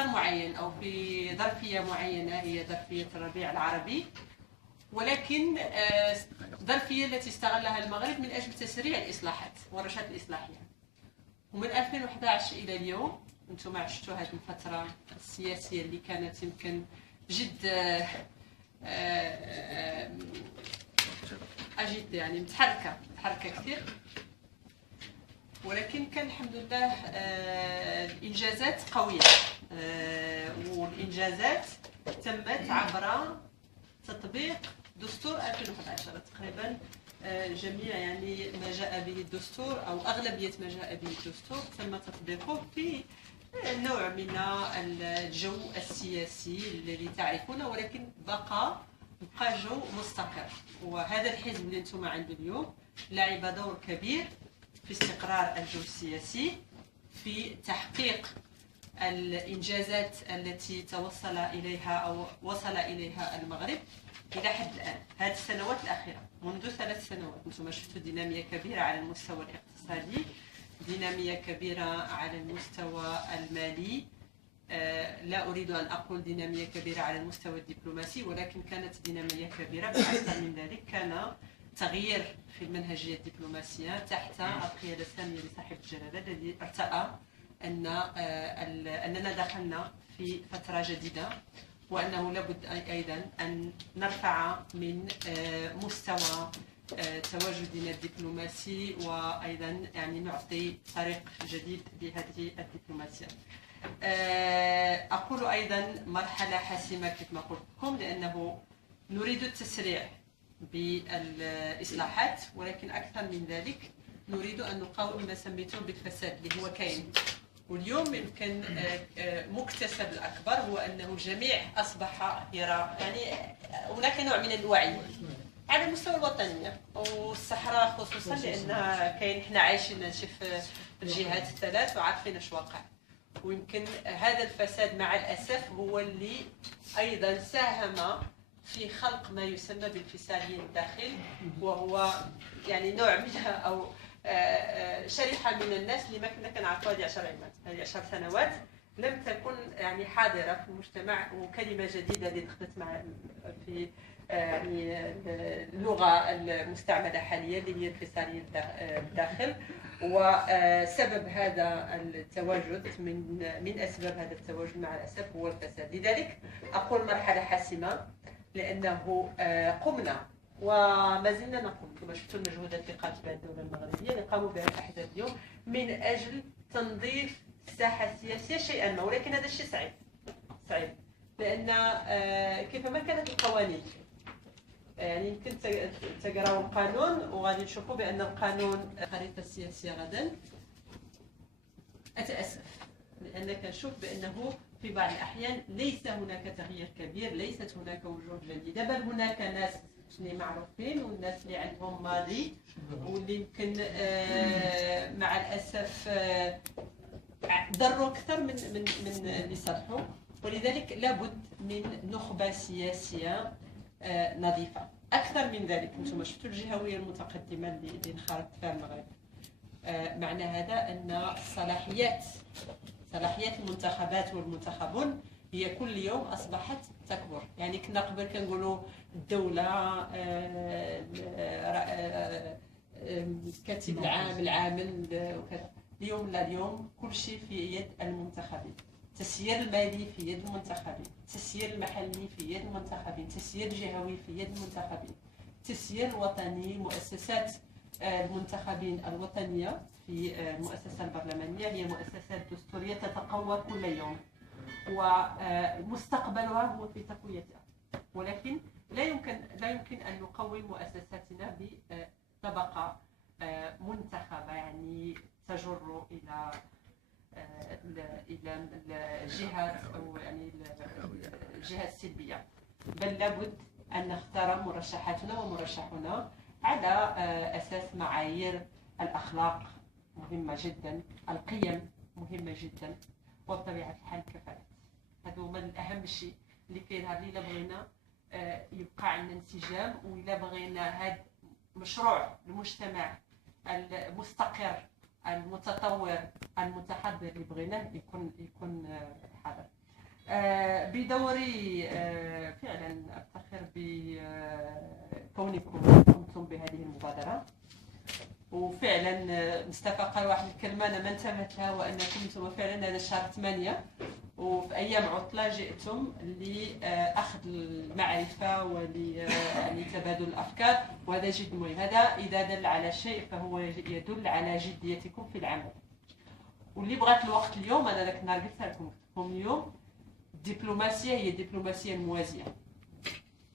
اطار معين او في ظرفيه معينه هي ظرفيه الربيع العربي، ولكن ظرفيه التي استغلها المغرب من اجل تسريع الاصلاحات والرشاد الاصلاحيه. ومن 2011 الى اليوم انتم عشتوا هذه الفتره السياسيه اللي كانت يمكن جد اجد يعني متحركه كثير، ولكن كان الحمد لله الانجازات قويه، والانجازات تمت عبر تطبيق دستور 2011 تقريبا. جميع يعني ما جاء به الدستور او اغلبيه ما جاء به الدستور تم تطبيقه في نوع من الجو السياسي الذي تعرفونه، ولكن بقى جو مستقر. وهذا الحزب اللي انتم عنده اليوم لعب دور كبير في استقرار الجو السياسي، في تحقيق الانجازات التي توصل اليها او وصل اليها المغرب الى حد الان. هذه السنوات الاخيره منذ 3 سنوات انتم شفتوا ديناميه كبيره على المستوى الاقتصادي، ديناميه كبيره على المستوى المالي، لا اريد ان اقول ديناميه كبيره على المستوى الدبلوماسي، ولكن كانت ديناميه كبيره. بالاكثر من ذلك كان تغيير في المنهجيه الدبلوماسيه تحت القياده الساميه لصاحب الجلاله الذي ارتأى اننا دخلنا في فتره جديده، وانه لابد ايضا ان نرفع من مستوى تواجدنا الدبلوماسي، وايضا يعني نعطي طريق جديد لهذه الدبلوماسيه. اقول ايضا مرحله حاسمه كما قلت لكم، لانه نريد التسريع بالاصلاحات، ولكن اكثر من ذلك نريد ان نقاوم ما سميته بالفساد اللي هو كاين. واليوم يمكن مكتسب الاكبر هو انه الجميع اصبح يرى يعني هناك نوع من الوعي على المستوى الوطني والصحراء خصوصا، لان كاين حنا عايشين في الجهات الثلاث وعارفين اش واقع. ويمكن هذا الفساد مع الاسف هو اللي ايضا ساهم في خلق ما يسمى بالفسادين الداخل، وهو يعني نوع منها او شريحه من الناس اللي ما كنا كنعرفوا هذه 10 سنوات لم تكن يعني حاضره في المجتمع، وكلمه جديده اللي دخلت مع في يعني اللغه المستعمله حاليا اللي هي الفصاليه الداخل. وسبب هذا التواجد من اسباب هذا التواجد مع الاسف هو الفساد. لذلك اقول مرحله حاسمه، لانه قمنا وما زلنا نقوم كما شفتوا المجهودات اللي قامت بها الدوله المغربيه اللي قاموا بها الاحزاب اليوم من اجل تنظيف الساحه السياسيه شيئا ما، ولكن هذا الشيء صعيب لان كيفما كانت القوانين يعني يمكن تقراوا القانون وغادي نشوفوا بان القانون الخريطه السياسيه غدا. اتاسف لان كنشوف بانه في بعض الاحيان ليس هناك تغيير كبير، ليست هناك وجوه جديده، بل هناك ناس اللي معروفين والناس اللي عندهم ماضي واللي يمكن مع الاسف ضروا اكثر من اللي صلحوا. ولذلك لابد من نخبه سياسيه نظيفه. اكثر من ذلك انتم شفتوا الجهويه المتقدمه اللي انخرطت فيها المغرب. معنى هذا ان صلاحيات المنتخبات والمنتخبون هي كل يوم اصبحت تكبر. يعني كنا قبل كنقولوا الدوله الكاتب العام العامل وكذا، اليوم لا، اليوم كل شيء في يد المنتخبين. التسيير المالي في يد المنتخبين، التسيير المحلي في يد المنتخبين، التسيير الجهوي في يد المنتخبين، التسيير الوطني مؤسسات المنتخبين الوطنيه في المؤسسه البرلمانيه هي مؤسسات دستوريه تتقوى كل يوم، ومستقبلها هو في تقويتها. ولكن لا يمكن ان نقوي مؤسساتنا بطبقه منتخبه يعني تجر الى الجهات او يعني الجهات السلبيه، بل لابد ان نختار مرشحاتنا ومرشحونا على اساس معايير الاخلاق مهمه جدا، القيم مهمه جدا، وبطبيعه الحال الكفاءات. هذا هو من اهم شيء اللي كاين. الا بغينا يبقى عندنا انسجام، والا بغينا هذا مشروع المجتمع المستقر المتطور المتحضر اللي بغيناه يكون حاضر. بدوري فعلا أفتخر بكونكم قمتم بهذه المبادرة. وفعلا مصطفى قال واحد الكلمة أنا ما انتبهت لها، وأنكم أنتم فعلا هذا شهر 8 وفي أيام عطلة جئتم لأخذ المعرفة ولتبادل الأفكار، وهذا جد مهم. هذا إذا دل على شيء فهو يدل على جديتكم في العمل. واللي بغات الوقت اليوم، أنا ذاك النهار قلت لكم اليوم الدبلوماسية هي الدبلوماسية الموازية،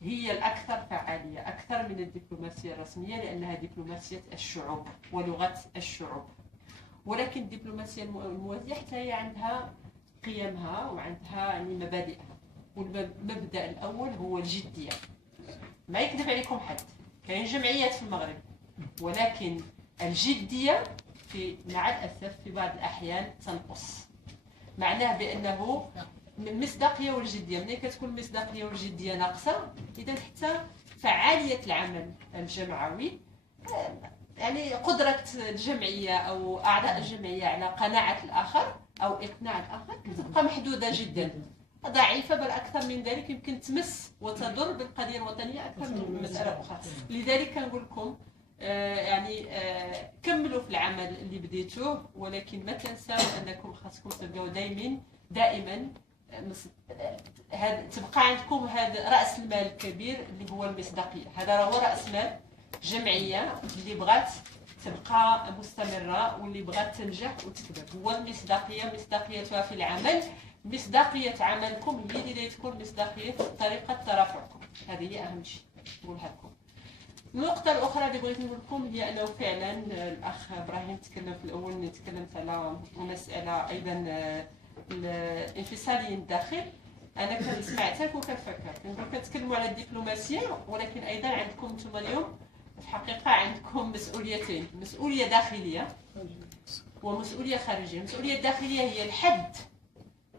هي الأكثر فعالية أكثر من الدبلوماسية الرسمية، لأنها دبلوماسية الشعوب ولغة الشعوب. ولكن الدبلوماسية الموازية حتى هي عندها قيمها وعندها يعني مبادئها. والمبدأ الأول هو الجدية. ما يكذب عليكم حد، كاين جمعيات في المغرب، ولكن الجدية مع الأسف في بعض الأحيان تنقص. معناه بأنه المصداقية والجدية، ملي كتكون المصداقية والجدية ناقصة، إذا حتى فعالية العمل الجمعوي، يعني قدرة الجمعية أو أعضاء الجمعية على قناعة الآخر أو إقناع الآخر كتبقى محدودة جدا، ضعيفة، بل أكثر من ذلك يمكن تمس وتضر بالقضية الوطنية أكثر من مسألة أخرى. لذلك كنقول لكم يعني كملوا في العمل اللي بديتوه، ولكن ما تنسوا أنكم خاصكم تبقوا دائما تبقى عندكم هذا رأس المال الكبير اللي هو المصداقية. هذا هو رأس مال جمعية اللي بغات تبقى مستمرة واللي بغات تنجح وتكبر، هو المصداقية. مصداقيتها في العمل، مصداقية عملكم هي اللي تكون مصداقية طريقة ترافعكم. هذه هي أهم شيء نقولها لكم. النقطة الأخرى اللي بغيت نقول لكم هي أنه فعلا الأخ إبراهيم تكلم في الأول، تكلمت على مسألة أيضا الانفصاليين الداخل. أنا كنت سمعتك وكنفكر كنتكلموا على الدبلوماسية، ولكن أيضا عندكم أنتم اليوم في الحقيقة عندكم مسؤوليتين، مسؤولية داخلية ومسؤولية خارجية. المسؤولية الداخلية هي الحد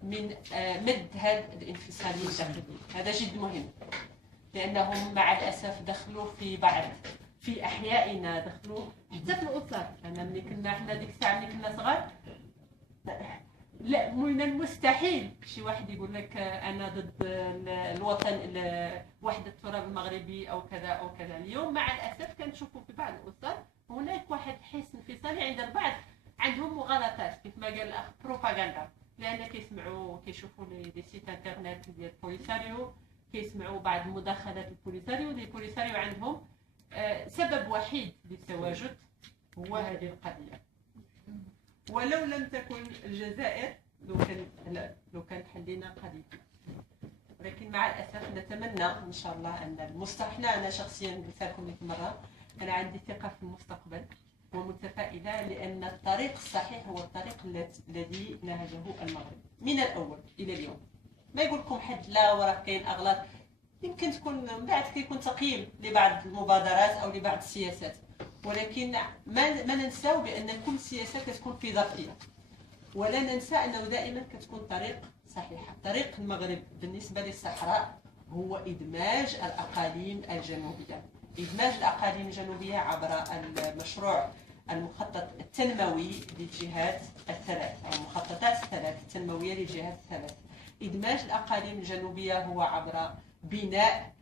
من مد هذا الانفصاليين الداخليين. هذا جد مهم، لأنهم مع الأسف دخلوا في أحيائنا، دخلوا حتى في الأسر. أنا ملي كنا حنا ديك الساعة ملي كنا صغار، لا من المستحيل شي واحد يقول لك أنا ضد الوطن وحدة التراب المغربي أو كذا أو كذا. اليوم مع الأسف كنشوفوا في بعض الأسر هناك واحد حس انفصالي عند البعض، عندهم مغالطات كيف ما قال الأخ، بروباغندا، لأن كيسمعوا كيشوفوا دي سيت انترنت ديال البوليساريو، كيسمعوا بعض مداخلات البوليساريو. البوليساريو عندهم سبب وحيد للتواجد هو هذه القضية. ولو لم تكن الجزائر لو كانت حلينا قضية، ولكن مع الأسف نتمنى إن شاء الله أن المستقبل. أنا شخصيا قلت لكم لك مرة، أنا عندي ثقة في المستقبل ومتفائلة، لأن الطريق الصحيح هو الطريق الذي نهجه المغرب من الأول إلى اليوم. ما يقول لكم حد لا وراه كاين أغلاط، يمكن تكون من بعد كيكون تقييم لبعض المبادرات أو لبعض السياسات، ولكن ما ننساو بأن كل سياسة كتكون في ظرفية، ولا ننسى أنه دائما كتكون طريق صحيحة. طريق المغرب بالنسبة للصحراء هو إدماج الأقاليم الجنوبية، إدماج الأقاليم الجنوبية عبر المشروع المخطط التنموي للجهات الثلاث أو المخططات الثلاث التنموية للجهات الثلاث. إدماج الأقاليم الجنوبية هو عبر بناء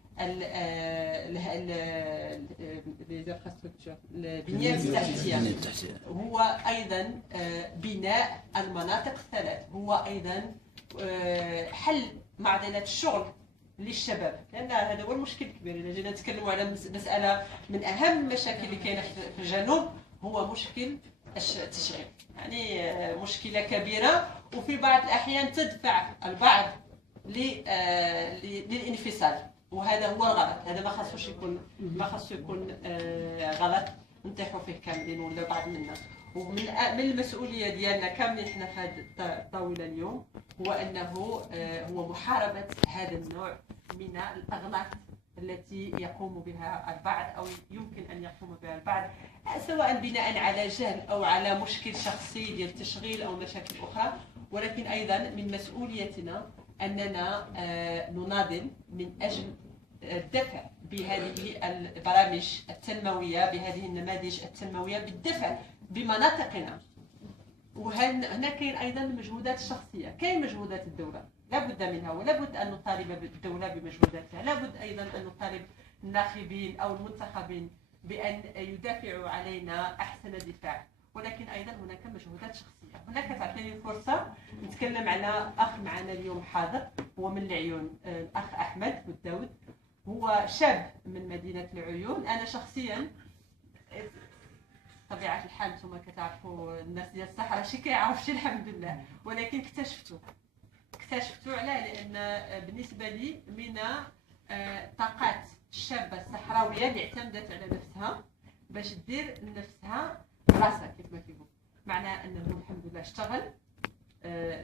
البنية التحتية، هو أيضا بناء المناطق الثلاث، هو أيضا حل معضلة الشغل للشباب، لأن هذا هو المشكل الكبير. إذا جينا نتكلموا على مسألة من أهم المشاكل اللي كاينة في الجنوب هو مشكل التشغيل، يعني مشكلة كبيرة، وفي بعض الأحيان تدفع البعض للانفصال، وهذا هو الغلط. هذا ما خاصو يكون غلط نطيحوا فيه كاملين ولا بعض منا. ومن المسؤوليه ديالنا كاملين حنا في هذه الطاوله اليوم هو انه هو محاربه هذا النوع من الاغلاط التي يقوم بها البعض او يمكن ان يقوم بها البعض، سواء بناء على جهل او على مشكل شخصي ديال التشغيل او مشاكل اخرى. ولكن ايضا من مسؤوليتنا اننا نناضل من اجل الدفع بهذه البرامج التنمويه، بهذه النماذج التنمويه، بالدفع بمناطقنا هنا كاين ايضا المجهودات الشخصيه، كاين مجهودات الدوله لابد منها، ولابد ان نطالب بالدوله بمجهوداتها، لابد ايضا ان نطالب الناخبين او المنتخبين بان يدافعوا علينا احسن دفاع، ولكن ايضا هناك مجهودات شخصيه. هناك تعطيني الفرصه نتكلم على اخ معنا اليوم حاضر، هو من العيون، الاخ احمد بوداود، هو شاب من مدينه العيون. انا شخصيا طبيعه الحال انتم كتعرفوا الناس ديال الصحراء شي كيعرفش الحمد لله، ولكن اكتشفته علاه، لان بالنسبه لي من طاقات الشابه الصحراويه اللي اعتمدت على نفسها باش دير لنفسها راسها كيف ما كيقول، معنى انه الحمد لله اشتغل،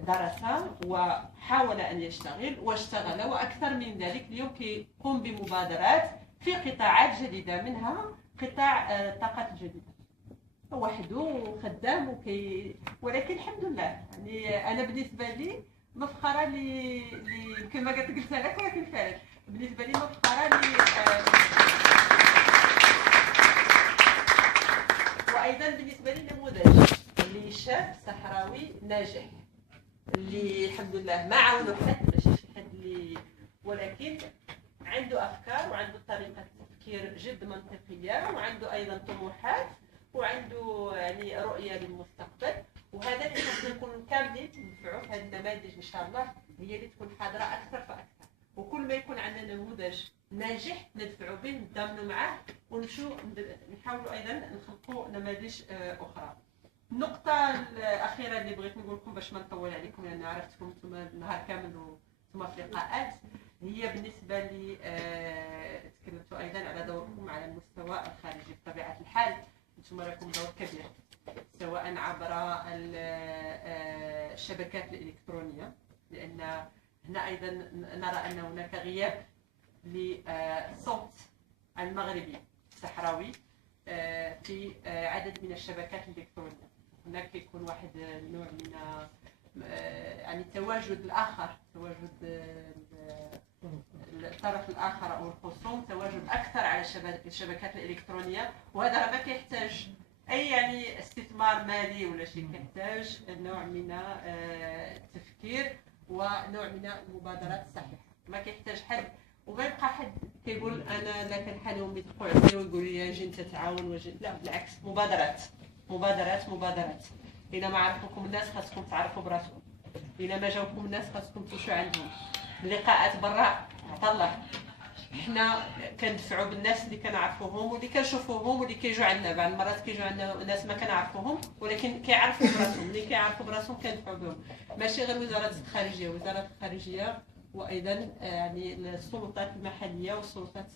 درس وحاول ان يشتغل واشتغل، واكثر من ذلك اليوم كيقوم بمبادرات في قطاعات جديده، منها قطاع الطاقات الجديده، وحده خدام ولكن الحمد لله. يعني انا بالنسبه لي مفخره لي كما قلت لك، ولكن فعلا بالنسبه لي مفخره لي. وايضا بالنسبه لي نموذج لشاب صحراوي ناجح، اللي الحمد لله ما عاونوا حد، ماشي شي حد اللي، ولكن عنده افكار وعنده طريقه تفكير جد منطقيه، وعنده ايضا طموحات، وعنده يعني رؤيه للمستقبل. وهذا اللي خصنا نكونوا كاملين ندفعوا في هذه النماذج ان شاء الله، هي اللي تكون حاضره اكثر فاكثر، وكل ما يكون عندنا نموذج ناجح ندفعوا به، نتضامنوا معاه، ونمشوا نحاولوا ايضا نخلقوا نماذج اخرى. النقطه الاخيره اللي بغيت نقول لكم باش ما نطول عليكم، لان عرفتكم انتم النهار كامل وانتم في لقاءات، هي بالنسبه لي تكلمتوا ايضا على دوركم على المستوى الخارجي. بطبيعه الحال انتم لكم دور كبير، سواء عبر الشبكات الالكترونيه، لان هنا ايضا نرى ان هناك غياب لصوت المغربي الصحراوي في عدد من الشبكات الالكترونيه. هناك يكون واحد النوع من يعني تواجد الاخر، تواجد الطرف الاخر او الخصوم، تواجد اكثر على الشبكات الالكترونيه، وهذا ما كيحتاج اي يعني استثمار مالي ولا شيء، كيحتاج نوع من التفكير ونوع من المبادرات الصحيحه. ما كيحتاج حد، وما يبقى حد كيقول انا لا كنحالهم يدقوا عليا ويقولوا لي اجي انت تعاون وجي، لا بالعكس، مبادرات مبادرات مبادرات. اذا ما عرفوكم الناس خاصكم تعرفوا براسكم، اذا ما جاوكم الناس خاصكم تمشوا عندهم. اللقاءات برا عطا الله، حنا كندفعوا بالناس اللي كنعرفوهم واللي كنشوفوهم واللي كيجوا عندنا. بعض المرات كيجوا عندنا ناس ما كنعرفوهم ولكن كيعرفوا براسهم، ملي كيعرفوا براسهم كندفعوا بهم. ماشي غير وزاره الخارجيه، وزاره الخارجيه وايضا يعني السلطات المحليه والسلطات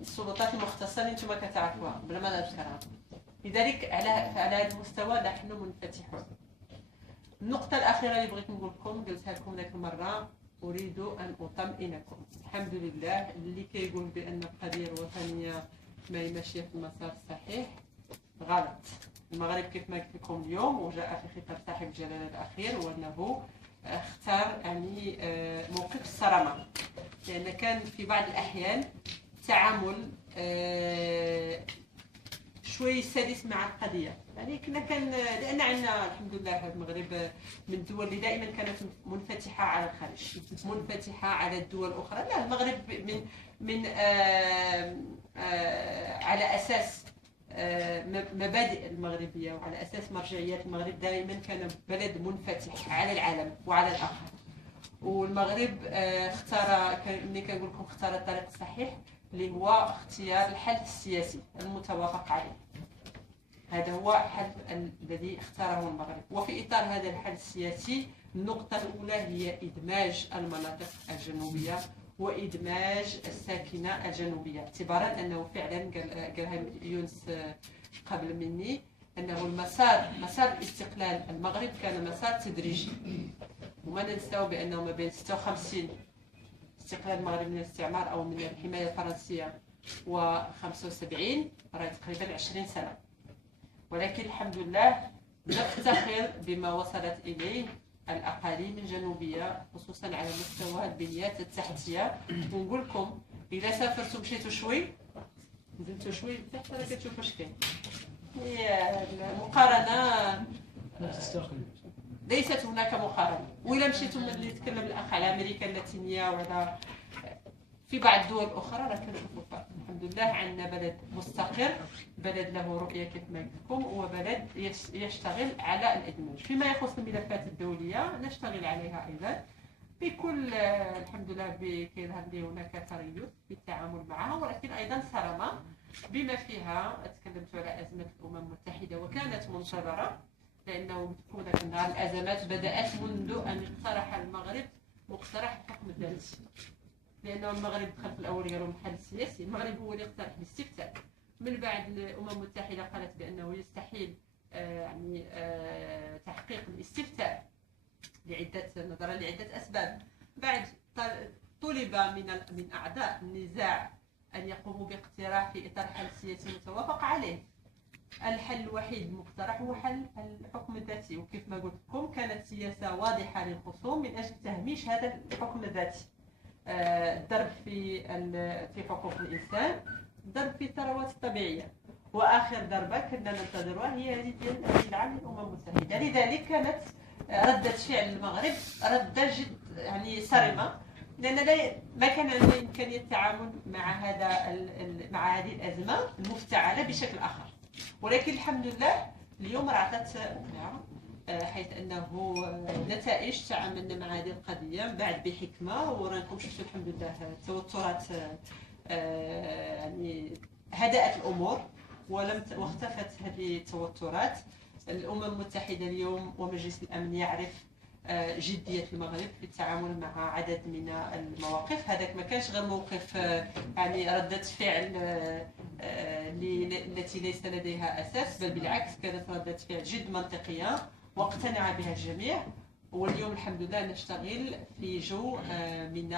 السلطات المختصه اللي نتوما كتعرفوها بلا ما نذكرها. لذلك على هذا المستوى نحن منفتحون. النقطه الاخيره اللي بغيت نقول لكم، قلتها لكم ذاك المره، أريد أن أطمئنكم. الحمد لله اللي كيقول بأن القضية الوطنية ما هي ماشية في المسار الصحيح غلط. المغرب كيف ما قلت لكم اليوم وجاء في خطاب صاحب الجلالة الأخير، هو أنه اختار يعني موقف الصرامة، لأن كان في بعض الأحيان تعامل شوي سلس مع القضيه. يعني كنا لان عندنا الحمد لله المغرب من الدول اللي دائما كانت منفتحه على الخارج، منفتحه على الدول الاخرى. لا، المغرب من على اساس مبادئ المغربيه وعلى اساس مرجعيات المغرب دائما كان بلد منفتح على العالم وعلى الاخر. والمغرب اختار، ملي كنقول لكم اختار الطريق الصحيح اللي هو اختيار الحل السياسي المتوافق عليه. هذا هو الحل الذي اختاره المغرب. وفي اطار هذا الحل السياسي النقطه الاولى هي ادماج المناطق الجنوبيه وادماج الساكنه الجنوبيه، اعتبارا انه فعلا قالها يونس قبل مني انه مسار الاستقلال المغرب كان مسار تدريجي. وما ننساو بانه ما بين 56 استقلال المغرب من الاستعمار او من الحمايه الفرنسيه و 75 راه تقريبا 20 سنه. ولكن الحمد لله نفتخر بما وصلت اليه الاقاليم الجنوبيه، خصوصا على مستوى البنيات التحتيه. ونقول لكم اذا سافرتوا مشيتوا شوي، نزلتوا شوي لتحت، راه كتشوفوا اش كاين. هي المقارنه ليست هناك مقارنه. وإلا مشيتم اللي يتكلم الاخ على امريكا اللاتينيه وعلى في بعض الدول الاخرى راه كنشوفوا الفرق. الحمد لله عندنا بلد مستقر، بلد له رؤيه كيف ما قلت لكم، وبلد يشتغل على الادماج. فيما يخص الملفات الدوليه نشتغل عليها ايضا بكل الحمد لله. كيظهر لي هناك تريث في التعامل معها، ولكن ايضا صرامه بما فيها. تكلمت على ازمه الامم المتحده وكانت منتظره، لانه ذاك النهار الازمات بدات منذ ان اقترح المغرب مقترح الحكم الذاتي، لانه المغرب دخل في الاول قالوا الحل السياسي. المغرب هو اللي اقترح الاستفتاء، من بعد الامم المتحده قالت بانه يستحيل تحقيق الاستفتاء نظرا لعده اسباب. بعد طلب من اعضاء النزاع ان يقوموا باقتراح في اطار حل سياسي متوافق عليه. الحل الوحيد المقترح هو حل الحكم الذاتي، وكيف ما قلت لكم كانت سياسه واضحه للخصوم من اجل تهميش هذا الحكم الذاتي. الضرب في حقوق الانسان، ضرب في الثروات الطبيعيه، واخر ضربه كنا ننتظرها هي هذه ديال العام للامم المتحده. لذلك كانت رده فعل المغرب رده جد صارمه، لان ما كان عندنا امكانيه التعامل مع مع هذه الازمه المفتعله بشكل اخر. ولكن الحمد لله اليوم راه عطات حيث انه نتائج تعاملنا مع هذه القضيه بعد بحكمه، وراكم شفتوا الحمد لله التوترات هدأت الامور واختفت هذه التوترات. الامم المتحده اليوم ومجلس الامن يعرف جديه المغرب في التعامل مع عدد من المواقف. هذاك ما كانش غير موقف رده فعل التي ليس لديها اساس، بل بالعكس كانت رده فعل جد منطقيه واقتنع بها الجميع. واليوم الحمد لله نشتغل في جو من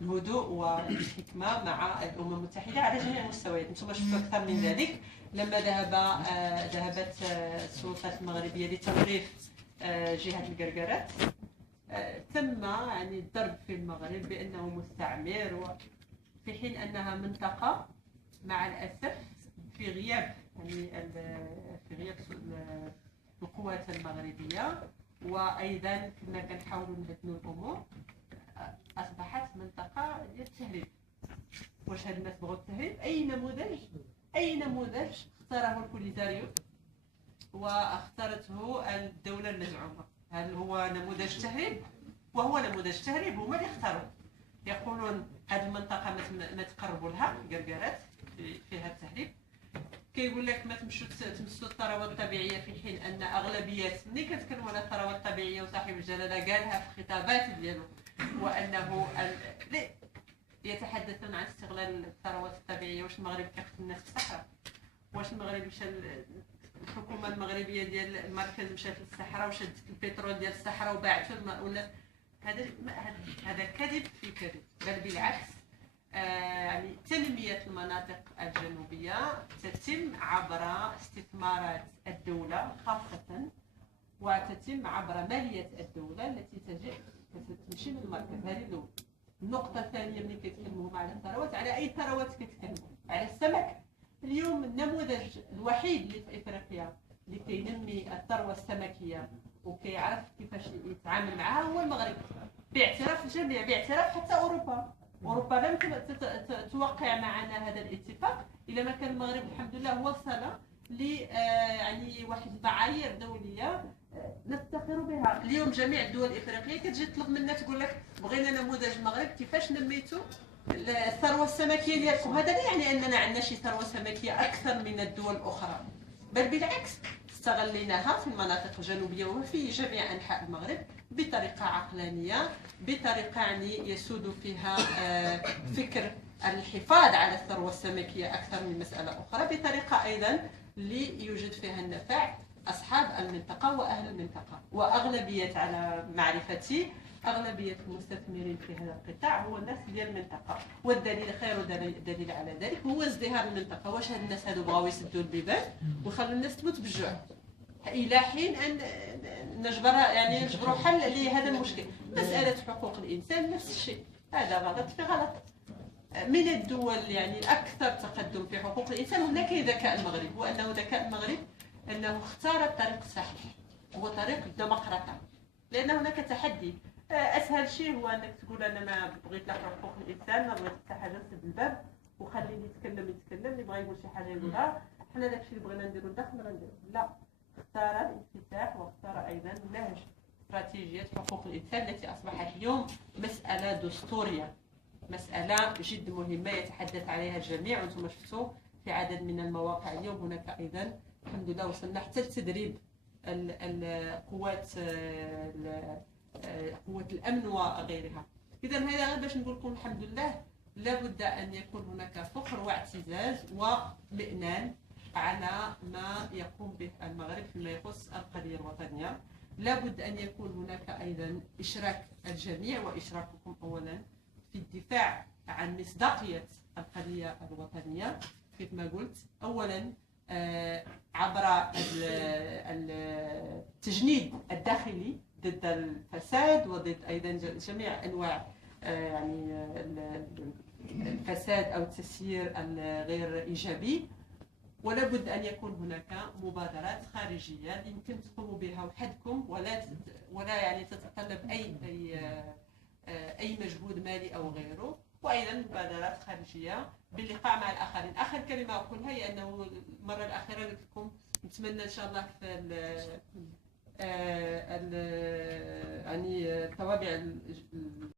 الهدوء والحكمه مع الامم المتحده على جميع المستويات. انتم شفتوا اكثر من ذلك لما ذهبت السلطات المغربيه لتنظيف جهه القرقرات، تم الضرب في المغرب بانه مستعمر، في حين انها منطقه مع الاسف في غياب القوات المغربيه، وايضا كنا كنحاولوا نهدنوا الامور. اصبحت منطقه ديال التهريب. واش هاد الناس بغاو التهريب؟ اي نموذج اختاره البوليساريو واختارته الدوله المزعومه، هل هو نموذج تهريب؟ وهو نموذج تهريب، هما اللي اختاروه. يقولون هذه المنطقه ما تقربوا لها قرقرات فيها التهريب، كيقول لك ما تمشوا تمسوا الثروات الطبيعيه، في حين ان اغلبيه ملي كنتكلموا على الثروات الطبيعيه وصاحب الجلاله قالها في الخطابات ديالو، وانه يتحدثون عن استغلال الثروات الطبيعيه. واش المغرب كيقتل الناس في الصحراء؟ واش المغرب مشى الحكومه المغربيه ديال المركز مشات للصحراء وشدت البترول ديال الصحراء وباعته ولا هذا كذب في كذب، بل بالعكس. تنمية المناطق الجنوبية تتم عبر استثمارات الدولة خاصة، وتتم عبر مالية الدولة التي تمشي من المركز. هذه الأولى. النقطة الثانية ملي كيتكلموا على الثروات، على أي ثروات كيتكلموا؟ على السمك. اليوم النموذج الوحيد اللي في إفريقيا اللي كينمي الثروة السمكية وكيعرف كيفاش يتعامل معها هو المغرب، باعتراف الجميع، باعتراف حتى أوروبا لم توقع معنا هذا الاتفاق إلا ما كان المغرب الحمد لله وصل ل واحد المعايير دولية نفتخر بها. اليوم جميع الدول الإفريقية كتجي تطلب منا تقول لك بغينا نموذج المغرب كيفاش نميتوا الثروة السمكية ديالكم. هذا لا يعني أننا عندنا شي ثروة سمكية أكثر من الدول الأخرى، بل بالعكس استغليناها في المناطق الجنوبية وفي جميع أنحاء المغرب بطريقة عقلانية، بطريقة يسود فيها فكر الحفاظ على الثروة السمكية أكثر من مسألة أخرى، بطريقة أيضا ليوجد فيها النفع أصحاب المنطقة وأهل المنطقة. وأغلبية على معرفتي أغلبية المستثمرين في هذا القطاع هو الناس ديال المنطقة، والدليل خير دليل على ذلك هو ازدهار المنطقة. واش هاد الناس هادو بغاو يسدوا البيبان ويخلوا الناس تموت بالجوع إلى حين أن نجبروا حل لهذا المشكل؟ مسألة حقوق الإنسان نفس الشيء، هذا غلط في غلط. من الدول يعني الأكثر تقدم في حقوق الإنسان. هناك ذكاء المغرب، وأنه ذكاء المغرب أنه اختار الطريق الصحيح، هو طريق الديمقراطية، لأن هناك تحدي. أسهل شيء هو أنك تقول أنا ما بغيت لا حقوق الإنسان، ما بغيت حتى حاجة، نسد الباب وخليه يتكلم، اللي بغى يقول شي حاجة يقولها، حنا داكشي اللي بغينا نديرو داخل نديرو. لا، اختار الانفتاح، واختار أيضا نهج استراتيجية حقوق الإنسان التي أصبحت اليوم مسألة دستورية، مسألة جد مهمة يتحدث عليها الجميع. وانتم شفتوا في عدد من المواقع اليوم هناك أيضا الحمد لله وصلنا حتى لتدريب القوات، قوة الأمن وغيرها. إذا هذا غير باش نقول لكم الحمد لله، لابد أن يكون هناك فخر واعتزاز ومئنان على ما يقوم به المغرب فيما يخص القضية الوطنية. لابد أن يكون هناك أيضا إشراك الجميع، وإشراككم أولا في الدفاع عن مصداقية القضية الوطنية كيف ما قلت. أولا عبر التجنيد الداخلي ضد الفساد وضد أيضا جميع أنواع يعني الفساد أو التسيير الغير إيجابي. ولا بد أن يكون هناك مبادرات خارجية يمكن تقوموا بها وحدكم، ولا يعني تتطلب أي مجهود مالي أو غيره. وأيضا مبادرات خارجية باللقاء مع الآخرين. آخر كلمة أقولها هي أنه المرة الأخيرة قلت لكم نتمنى إن شاء الله في يعني الطوابع